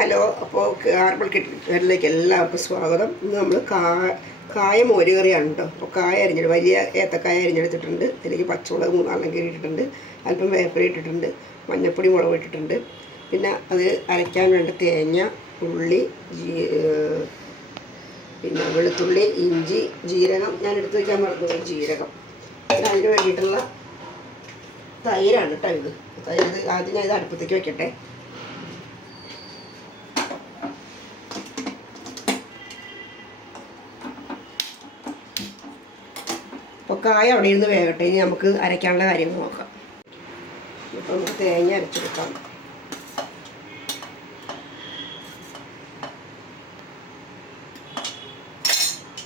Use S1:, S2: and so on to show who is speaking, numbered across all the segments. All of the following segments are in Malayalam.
S1: ഹലോ അപ്പോൾ കാർബിൾ കിറ്റിലേക്ക് എല്ലാവർക്കും സ്വാഗതം. ഇന്ന് നമ്മൾ കാ കായ മോര് കറിയാണ് കേട്ടോ അപ്പോൾ കായ അരിഞ്ഞെടുത്ത് വലിയ ഏത്തക്കായ അരിഞ്ഞെടുത്തിട്ടുണ്ട്. അതിലേക്ക് പച്ചമുളക് മൂന്നാലെണ്ണം കീറിയിട്ടിട്ടുണ്ട് അല്പം വേപ്പര ഇട്ടിട്ടുണ്ട്. മഞ്ഞപ്പൊടി മുളക് ഇട്ടിട്ടുണ്ട്. പിന്നെ അത് അരയ്ക്കാൻ വേണ്ട തേങ്ങ ഉള്ളി പിന്നെ വെളുത്തുള്ളി ഇഞ്ചി ജീരകം. ഞാൻ എടുത്ത് വയ്ക്കാൻ മറന്നു ജീരകം. അതിന് വേണ്ടിയിട്ടുള്ള തൈരാണ് കേട്ടോ ഇത്. തൈര് ആദ്യം ഞാൻ ഇത് അടുപ്പത്തേക്ക് വെക്കട്ടെ. കായ അവിടെ ഇരുന്ന് വേകട്ടെ ഇനി നമുക്ക് അരയ്ക്കാനുള്ള കാര്യങ്ങൾ നോക്കാം. ഇപ്പം നമുക്ക് തേങ്ങ അരച്ചെടുക്കാം.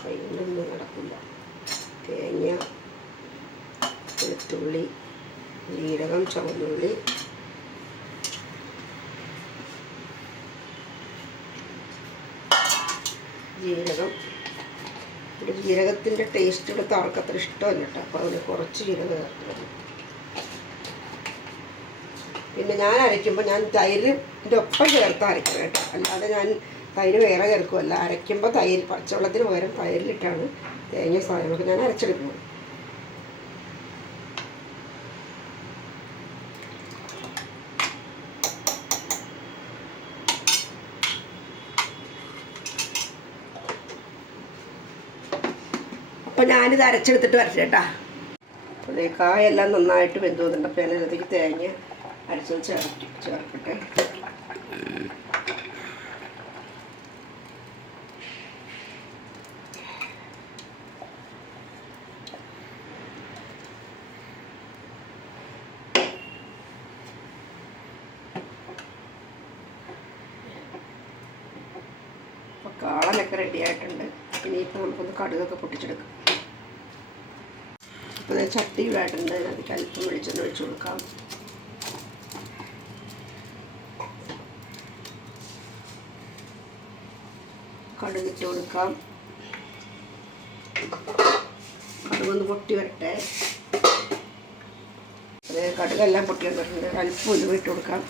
S1: കയ്യിലൊന്നും നടക്കില്ല. തേങ്ങ വെളുത്തുള്ളി ജീരകം ചുവന്നുള്ളി. ജീരകം. ഒരു ജീരകത്തിന്റെ ടേസ്റ്റ് എടുത്ത് അവർക്ക് അത്ര ഇഷ്ടമല്ല കേട്ടോ. അപ്പോൾ അതിന് കുറച്ച് ജീരകം ചേർക്കണം പിന്നെ ഞാൻ അരയ്ക്കുമ്പോൾ ഞാൻ തൈരിന്റെ ഒപ്പം ചേർത്ത് അരയ്ക്കണം കേട്ടോ. അല്ലാതെ ഞാൻ തൈര് വേറെ ചേർക്കുമല്ല അരയ്ക്കുമ്പോൾ തൈര് പച്ചവെള്ളത്തിന് പകരം തൈരിലിട്ടാണ് തേങ്ങ സാധനങ്ങളൊക്കെ ഞാൻ അരച്ചെടുക്കുന്നത്. അപ്പോൾ ഞാനിത് അരച്ചെടുത്തിട്ട് വരട്ടെ കേട്ടാ. അപ്പോൾ കായെല്ലാം നന്നായിട്ട് വെന്ത് വന്നിട്ടുണ്ട് അപ്പോൾ ഞാനതിലേക്ക് തേങ്ങ അരച്ചത് ചേർത്തി ചേർക്കട്ടെ. കാളനൊക്കെ റെഡി ആയിട്ടുണ്ട്. ഇനിയിപ്പോൾ നമുക്കൊന്ന് കടുകൊക്കെ പൊട്ടിച്ചെടുക്കാം. അപ്പോൾ ചട്ടി ഇടായിട്ടുണ്ട്. അതിൽ അല്പം വെളിച്ചെണ്ണ ഒഴിച്ചു കൊടുക്കാം. കടുകിട്ട് കൊടുക്കാം. കടുകൊന്ന് പൊട്ടി വരട്ടെ. അത് കടുകെല്ലാം പൊട്ടി വന്നിട്ടുണ്ട്. അല്പം ഉലുവ ഇട്ട് കൊടുക്കാം.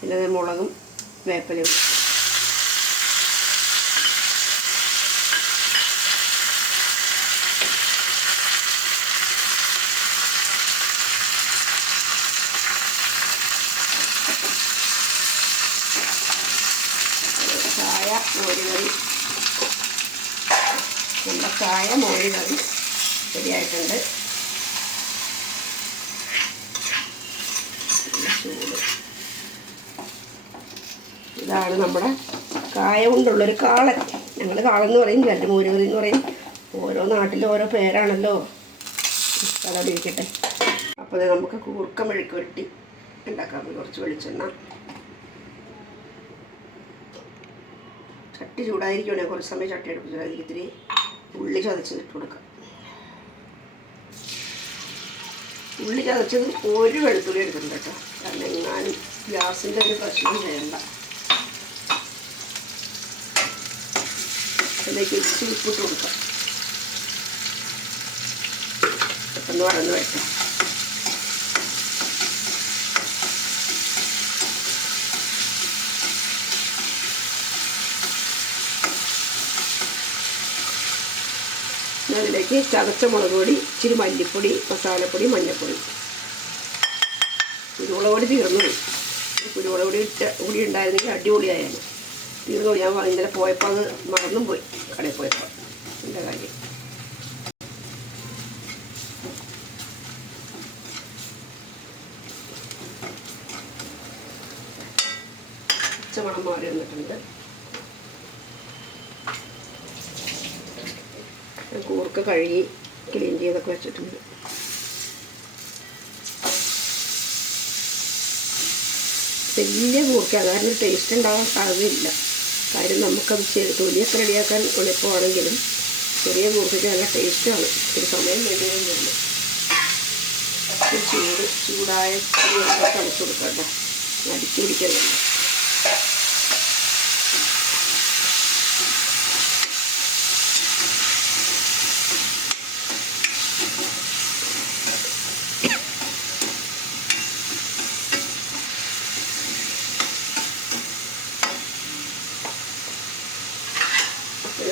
S1: പിന്നെ മുളകും വേപ്പലയും ചായ മോരുകറി. നമ്മുടെ ചായ മോര് കറി ശരിയായിട്ടുണ്ട് ഇതാണ് നമ്മുടെ കായ കൊണ്ടുള്ളൊരു കാളൻ. ഞങ്ങൾ കാളൻ എന്ന് പറയും രണ്ട് മോരുകറി എന്ന് പറയും. ഓരോ നാട്ടിലും ഓരോ പേരാണല്ലോ. അതവിടെ ഇരിക്കട്ടെ. അപ്പോൾ നമുക്ക് കൂർക്കം മെഴുക്ക് വെട്ടി ഉണ്ടാക്കാം. കുറച്ച് വെളിച്ചെണ്ണ. ചട്ടി ചൂടായിരിക്കണേ കുറച്ച് സമയം ചട്ടി അതിലേക്ക് ഇത്തിരി ഉള്ളി ചതച്ച് ഇട്ട് കൊടുക്കാം. ഉള്ളി ചതച്ചത് ഒരു വെളുത്തുള്ളി എടുക്കുന്നുണ്ട് കേട്ടോ. കാരണം എങ്ങാനും ഗ്യാസിന്റെ ഒരു പ്രശ്നം ചെയ്യണ്ട അതിലേക്ക് ഇച്ചിരി ഉപ്പിട്ട് കൊടുക്കാം. പെട്ടെന്ന് വറന്ന് വെക്കാം അതിലേക്ക് ചതച്ച മുളക് പൊടി ഇച്ചിരി മല്ലിപ്പൊടി മസാലപ്പൊടി മഞ്ഞൾപ്പൊടി. കുരുമുളക് പൊടി തീർന്നു. കുരുമുളക് പൊടി ഇട്ട കൂടി ഉണ്ടായിരുന്നെങ്കിൽ അടിപൊളിയായിരുന്നു. തീർന്നു ഞാൻ ഇന്നലെ പോയപ്പോൾ അത് മറന്നും പോയി. കടയിൽ പോയപ്പോൾ. എന്റെ കാര്യം? പച്ചമണം മാറി വന്നിട്ടുണ്ട്. കൂർക്ക കഴുകി ക്ലീൻ ചെയ്തൊക്കെ വെച്ചിട്ടുണ്ട്. വലിയ കൂർക്ക കാരണം ടേസ്റ്റ് ഉണ്ടാകാൻ സാധ്യതയില്ല. കാര്യം നമുക്കത് തൊലിയൊക്കെ റെഡിയാക്കാൻ എളുപ്പമാണെങ്കിലും ചെറിയ കൂർക്കയ്ക്ക് നല്ല ടേസ്റ്റാണ് ഒരു സമയം ഒരു ചൂട് ചൂടായ തണുത്ത് കൊടുക്കാം കേട്ടോ. അടിച്ചു പിടിക്കുന്നുണ്ട്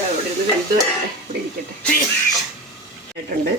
S1: അവിടെ ഇരുന്ന് വെന്ത് വരട്ടെ ഇവിടെ ഇരിക്കട്ടെ. ഇട്ടിട്ടുണ്ട്